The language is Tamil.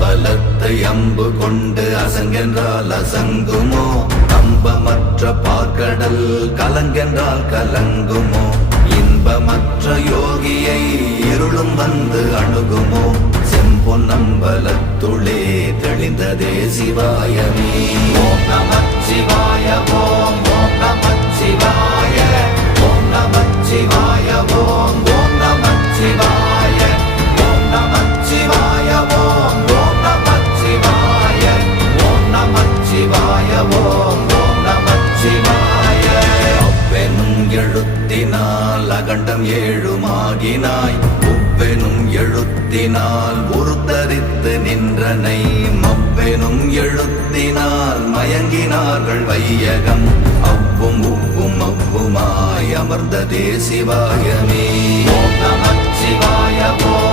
அம்பலத்தை அம்பு கொண்டு அசங்கென்றால் அசங்குமோ? நம்பமற்ற பார்க்கடல் கலங்கென்றால் கலங்குமோ? இன்பமற்ற யோகியை இருளும் வந்து அணுகுமோ? செம்பொன்னம்பலத்துளே தெளிந்ததே சிவாயமே. ஓம் நமச்சிவாய ஓம் ஓம் நமச்சிவாய ஓம் நமச்சிவாய ஓம் ஓம் நமச்சிவாய ஓம் நமச்சிவாய ஓம் ஓம் நமச்சிவாய ஓம் நமச்சிவாய ஓம் ஓம் நமச்சிவாய. அவ்வெனும் எழுத்தினால் அகண்டம் ஏழுமாகினாய், உவ்வெனும் எழுத்தினால் உருத்தரித்து நின்றனை, மவ்வெனும் எழுத்தினால் மயங்கினார்கள் வையகம், அவ்வும் உவ்வும் அவ்வுமாய் அமர்ந்ததே சிவாயமே. ஓம் நமச்சிவாய ஓம்